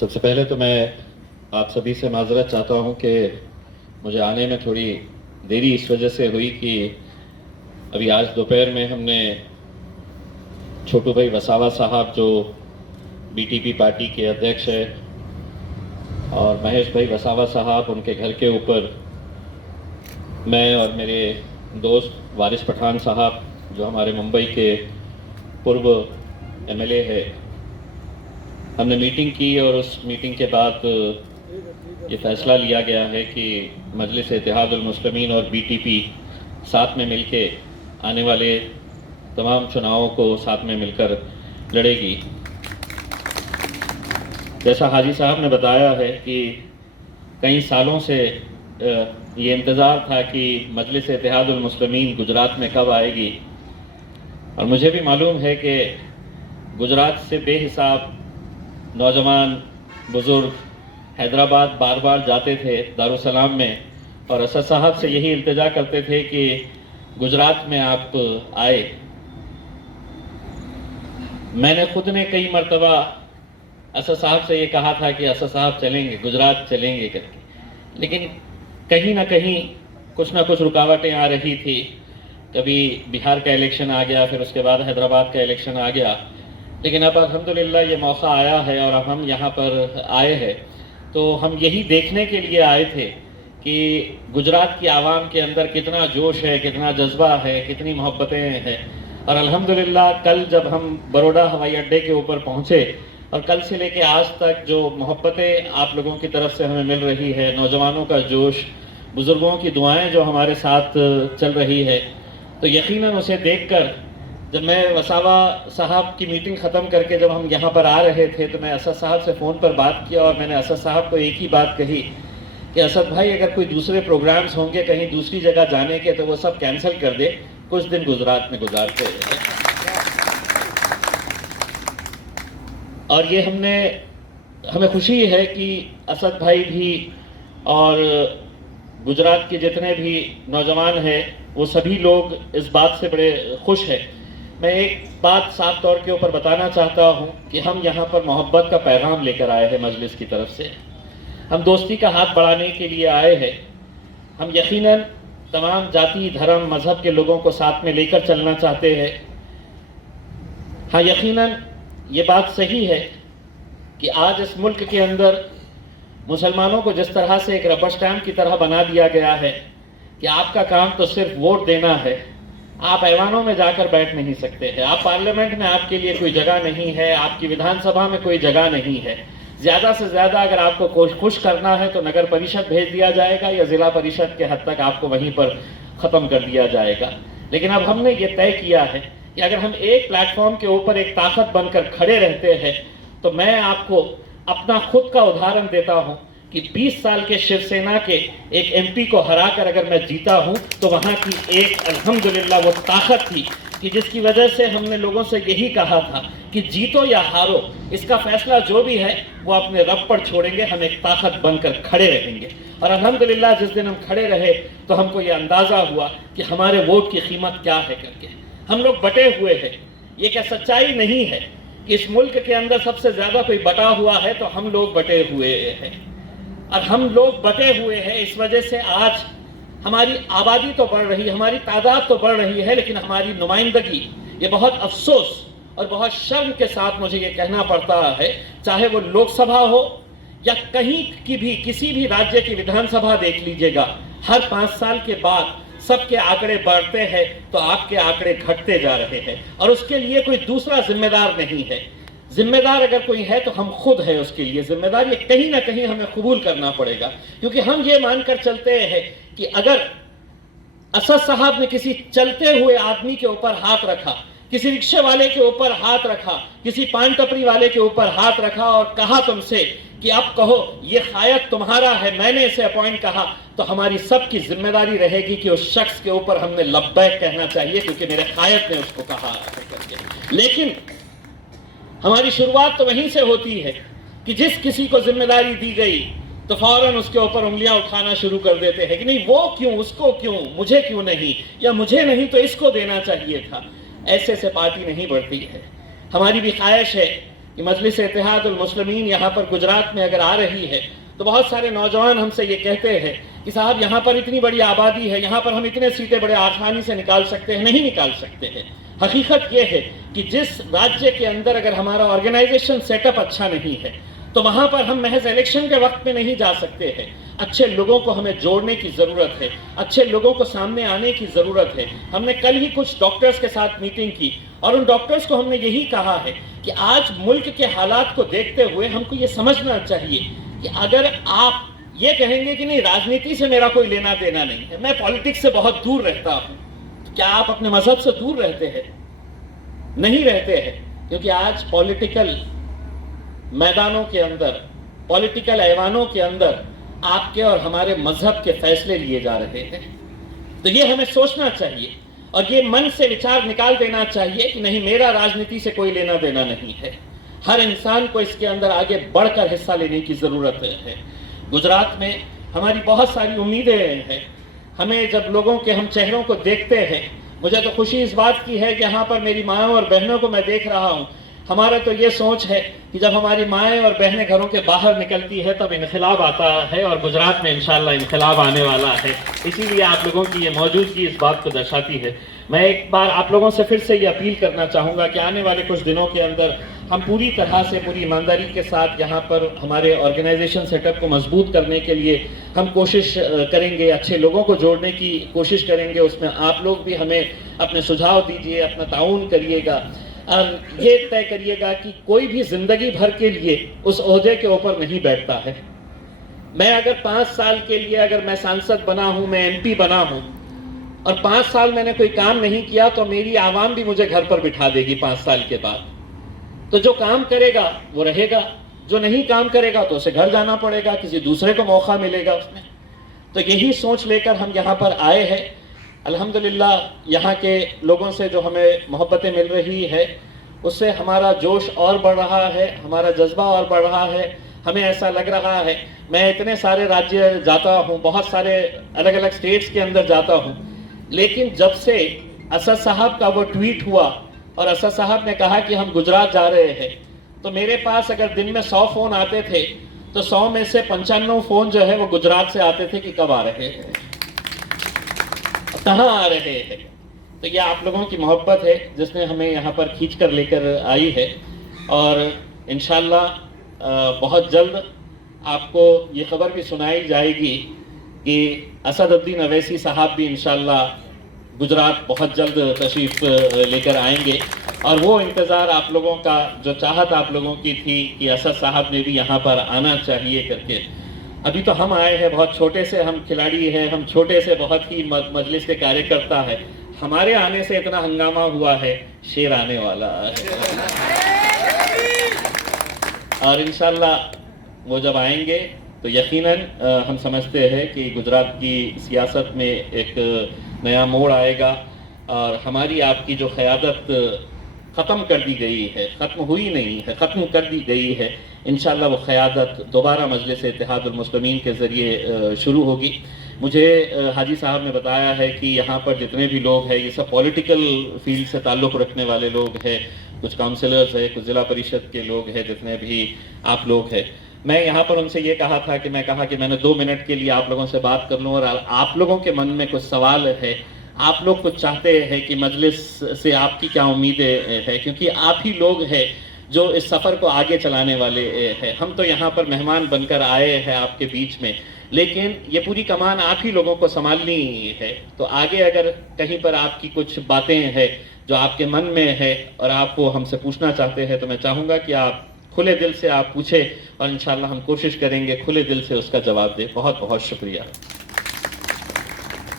सबसे पहले तो मैं आप सभी से माजरत चाहता हूँ कि मुझे आने में थोड़ी देरी इस वजह से हुई कि अभी आज दोपहर में हमने छोटू भाई वसावा साहब जो बीटीपी पार्टी के अध्यक्ष है और महेश भाई वसावा साहब उनके घर के ऊपर मैं और मेरे दोस्त वारिस पठान साहब जो हमारे मुंबई के पूर्व एमएलए है, हमने मीटिंग की और उस मीटिंग के बाद ये फैसला लिया गया है कि मजलिस इत्तेहादुल मुस्लिमीन और बीटीपी साथ में मिलके आने वाले तमाम चुनावों को साथ में मिलकर लड़ेगी। जैसा हाजी साहब ने बताया है कि कई सालों से ये इंतज़ार था कि मजलिस इत्तेहादुल मुस्लिमीन गुजरात में कब आएगी, और मुझे भी मालूम है कि गुजरात से बेहिसाब नौजवान बुज़ुर्ग हैदराबाद बार बार जाते थे दारुसलाम में और असद साहब से यही इल्तिजा करते थे कि गुजरात में आप आए। मैंने खुद ने कई मरतबा असद साहब से ये कहा था कि असद साहब चलेंगे, गुजरात चलेंगे करके, लेकिन कहीं ना कहीं कुछ ना कुछ रुकावटें आ रही थी। कभी बिहार का इलेक्शन आ गया, फिर उसके बाद हैदराबाद का इलेक्शन आ गया, लेकिन अब अल्हम्दुलिल्लाह ये मौका आया है और अब हम यहाँ पर आए हैं। तो हम यही देखने के लिए आए थे कि गुजरात की आवाम के अंदर कितना जोश है, कितना जज्बा है, कितनी मोहब्बतें हैं। और अल्हम्दुलिल्लाह कल जब हम बड़ौदा हवाई अड्डे के ऊपर पहुँचे और कल से लेके आज तक जो मोहब्बतें आप लोगों की तरफ से हमें मिल रही है, नौजवानों का जोश, बुज़ुर्गों की दुआएं जो हमारे साथ चल रही है, तो यकीनन उसे देखकर जब मैं वसावा साहब की मीटिंग ख़त्म करके जब हम यहाँ पर आ रहे थे तो मैं असद साहब से फ़ोन पर बात किया और मैंने असद साहब को एक ही बात कही कि असद भाई अगर कोई दूसरे प्रोग्राम्स होंगे कहीं दूसरी जगह जाने के तो वो सब कैंसिल कर दे, कुछ दिन गुजरात में गुजारते हैं। और ये हमें खुशी है कि असद भाई भी और गुजरात के जितने भी नौजवान हैं वो सभी लोग इस बात से बड़े खुश हैं। मैं एक बात साफ तौर के ऊपर बताना चाहता हूँ कि हम यहाँ पर मोहब्बत का पैगाम लेकर आए हैं मजलिस की तरफ से। हम दोस्ती का हाथ बढ़ाने के लिए आए हैं। हम यकीनन तमाम जाति धर्म मज़हब के लोगों को साथ में लेकर चलना चाहते हैं। हाँ, यकीनन ये बात सही है कि आज इस मुल्क के अंदर मुसलमानों को जिस तरह से एक रबर स्टैम्प की तरह बना दिया गया है कि आपका काम तो सिर्फ वोट देना है, आप ऐवानों में जाकर बैठ नहीं सकते हैं, आप पार्लियामेंट में आपके लिए कोई जगह नहीं है, आपकी विधानसभा में कोई जगह नहीं है। ज़्यादा से ज़्यादा अगर आपको खुश करना है तो नगर परिषद भेज दिया जाएगा या ज़िला परिषद के हद तक आपको वहीं पर ख़त्म कर दिया जाएगा। लेकिन अब हमने ये तय किया है कि अगर हम एक प्लेटफॉर्म के ऊपर एक ताकत बनकर खड़े रहते हैं तो मैं आपको अपना खुद का उदाहरण देता हूँ कि 20 साल के शिवसेना के एक एमपी को हराकर अगर मैं जीता हूं तो वहां की एक अल्हम्दुलिल्लाह वो ताकत थी कि जिसकी वजह से हमने लोगों से यही कहा था कि जीतो या हारो इसका फैसला जो भी है वो अपने रब पर छोड़ेंगे, हम एक ताकत बनकर खड़े रहेंगे। और अल्हम्दुलिल्लाह जिस दिन हम खड़े रहे तो हमको ये अंदाज़ा हुआ कि हमारे वोट की कीमत क्या है करके। हम लोग बटे हुए हैं। ये क्या सच्चाई नहीं है कि इस मुल्क के अंदर सबसे ज़्यादा कोई बटा हुआ है तो हम लोग बटे हुए हैं। और हम लोग बटे हुए हैं, इस वजह से आज हमारी आबादी तो बढ़ रही है, हमारी तादाद तो बढ़ रही है, लेकिन हमारी नुमाइंदगी, ये बहुत अफसोस और बहुत शर्म के साथ मुझे ये कहना पड़ता है, चाहे वो लोकसभा हो या कहीं की भी किसी भी राज्य की विधानसभा देख लीजिएगा, हर 5 साल के बाद सबके आंकड़े बढ़ते हैं तो आपके आंकड़े घटते जा रहे हैं। और उसके लिए कोई दूसरा जिम्मेदार नहीं है। जिम्मेदार अगर कोई है तो हम खुद है उसके लिए जिम्मेदार। ये कहीं ना कहीं हमें कबूल करना पड़ेगा, क्योंकि हम ये मानकर चलते हैं कि अगर असद साहब ने किसी चलते हुए आदमी के ऊपर हाथ रखा, किसी रिक्शे वाले के ऊपर हाथ रखा, किसी पान टपरी वाले के ऊपर हाथ रखा और कहा तुमसे कि अब कहो ये खायत तुम्हारा है, मैंने इसे अपॉइंट कहा, तो हमारी सबकी जिम्मेदारी रहेगी कि उस शख्स के ऊपर हमने लब्बैक कहना चाहिए क्योंकि मेरे खायत ने उसको कहा करके। लेकिन हमारी शुरुआत तो वहीं से होती है कि जिस किसी को जिम्मेदारी दी गई तो फौरन उसके ऊपर उंगलियां उठाना शुरू कर देते हैं कि नहीं वो क्यों, उसको क्यों, मुझे क्यों नहीं, या मुझे नहीं तो इसको देना चाहिए था। ऐसे से पार्टी नहीं बढ़ती है। हमारी भी ख्वाहिश है कि मजलिस इत्तेहादुल मुस्लिमीन यहाँ पर गुजरात में अगर आ रही है तो बहुत सारे नौजवान हमसे ये कहते हैं कि साहब यहाँ पर इतनी बड़ी आबादी है, यहाँ पर हम इतने सीटें बड़े आसानी से निकाल सकते हैं। नहीं निकाल सकते हैं। हकीकत ये है कि जिस राज्य के अंदर अगर हमारा ऑर्गेनाइजेशन सेटअप अच्छा नहीं है तो वहाँ पर हम महज इलेक्शन के वक्त में नहीं जा सकते हैं। अच्छे लोगों को हमें जोड़ने की ज़रूरत है, अच्छे लोगों को सामने आने की ज़रूरत है। हमने कल ही कुछ डॉक्टर्स के साथ मीटिंग की और उन डॉक्टर्स को हमने यही कहा है कि आज मुल्क के हालात को देखते हुए हमको ये समझना चाहिए कि अगर आप ये कहेंगे कि नहीं राजनीति से मेरा कोई लेना देना नहीं है, मैं पॉलिटिक्स से बहुत दूर रहता हूँ, तो क्या आप अपने मजहब से दूर रहते हैं? नहीं रहते हैं, क्योंकि आज पॉलिटिकल मैदानों के अंदर, पॉलिटिकल ऐवानों के अंदर आपके और हमारे मजहब के फैसले लिए जा रहे हैं। तो ये हमें सोचना चाहिए और ये मन से विचार निकाल देना चाहिए कि नहीं, मेरा राजनीति से कोई लेना देना नहीं है। हर इंसान को इसके अंदर आगे बढ़कर हिस्सा लेने की ज़रूरत है। गुजरात में हमारी बहुत सारी उम्मीदें हैं। हमें जब लोगों के हम चेहरों को देखते हैं, मुझे तो खुशी इस बात की है कि यहाँ पर मेरी माँओं और बहनों को मैं देख रहा हूँ। हमारा तो ये सोच है कि जब हमारी माएँ और बहनें घरों के बाहर निकलती है तब इनकलाब आता है, और गुजरात में इंशाल्लाह इनकलाब आने वाला है। इसीलिए आप लोगों की ये मौजूदगी इस बात को दर्शाती है। मैं एक बार आप लोगों से फिर से ये अपील करना चाहूँगा कि आने वाले कुछ दिनों के अंदर हम पूरी तरह से, पूरी ईमानदारी के साथ यहाँ पर हमारे ऑर्गेनाइजेशन सेटअप को मजबूत करने के लिए हम कोशिश करेंगे, अच्छे लोगों को जोड़ने की कोशिश करेंगे। उसमें आप लोग भी हमें अपने सुझाव दीजिए, अपना ताउन करिएगा और ये तय करिएगा कि कोई भी जिंदगी भर के लिए उस ओहदे के ऊपर नहीं बैठता है। मैं अगर 5 साल के लिए अगर मैं सांसद बना हूँ, मैं एमपी बना हूँ और 5 साल मैंने कोई काम नहीं किया तो मेरी आवाम भी मुझे घर पर बिठा देगी 5 साल के बाद। तो जो काम करेगा वो रहेगा, जो नहीं काम करेगा तो उसे घर जाना पड़ेगा, किसी दूसरे को मौका मिलेगा उसमें। तो यही सोच लेकर हम यहाँ पर आए हैं। अल्हम्दुलिल्लाह यहाँ के लोगों से जो हमें मोहब्बतें मिल रही है उससे हमारा जोश और बढ़ रहा है, हमारा जज्बा और बढ़ रहा है। हमें ऐसा लग रहा है, मैं इतने सारे राज्य जाता हूँ, बहुत सारे अलग अलग स्टेट्स के अंदर जाता हूँ, लेकिन जब से असद साहब का वो ट्वीट हुआ और असद साहब ने कहा कि हम गुजरात जा रहे हैं, तो मेरे पास अगर दिन में 100 फ़ोन आते थे तो 100 में से 95 फ़ोन जो है वो गुजरात से आते थे कि कब आ रहे हैं, कहाँ आ रहे हैं। तो ये आप लोगों की मोहब्बत है जिसने हमें यहाँ पर खींच कर लेकर आई है, और इंशाल्लाह बहुत जल्द आपको ये खबर भी सुनाई जाएगी कि असदुद्दीन अवैसी साहब भी इंशाल्लाह गुजरात बहुत जल्द तशरीफ़ लेकर आएंगे। और वो इंतज़ार आप लोगों का, जो चाहत आप लोगों की थी कि असद साहब ने भी यहाँ पर आना चाहिए करके, अभी तो हम आए हैं, बहुत छोटे से हम खिलाड़ी हैं, हम छोटे से बहुत ही मजलिस के कार्यकर्ता है। हमारे आने से इतना हंगामा हुआ है, शेर आने वाला है। और इंशाल्लाह वो जब आएंगे तो यकीनन हम समझते हैं कि गुजरात की सियासत में एक नया मोड़ आएगा और हमारी आपकी जो क़यादत ख़त्म कर दी गई है, ख़त्म हुई नहीं है, ख़त्म कर दी गई है, इंशाल्लाह वो क़यादत दोबारा मजलिस इत्तेहादुल मुस्लिमीन के ज़रिए शुरू होगी। मुझे हाजी साहब ने बताया है कि यहाँ पर जितने भी लोग हैं ये सब पॉलिटिकल फील्ड से ताल्लुक़ रखने वाले लोग हैं, कुछ काउंसलर्स हैं, कुछ ज़िला परिषद के लोग हैं, जितने भी आप लोग हैं। मैं यहाँ पर उनसे ये कहा था कि मैंने 2 मिनट के लिए आप लोगों से बात कर लूँ और आप लोगों के मन में कुछ सवाल है, आप लोग कुछ चाहते हैं कि मजलिस से आपकी क्या उम्मीदें हैं, क्योंकि आप ही लोग हैं जो इस सफ़र को आगे चलाने वाले हैं। हम तो यहाँ पर मेहमान बनकर आए हैं आपके बीच में, लेकिन ये पूरी कमान आप ही लोगों को संभालनी है। तो आगे अगर कहीं पर आपकी कुछ बातें हैं जो आपके मन में है और आप वो हमसे पूछना चाहते हैं, तो मैं चाहूँगा कि आप खुले दिल से आप पूछें और इंशाल्लाह हम कोशिश करेंगे खुले दिल से उसका जवाब दें। बहुत बहुत शुक्रिया।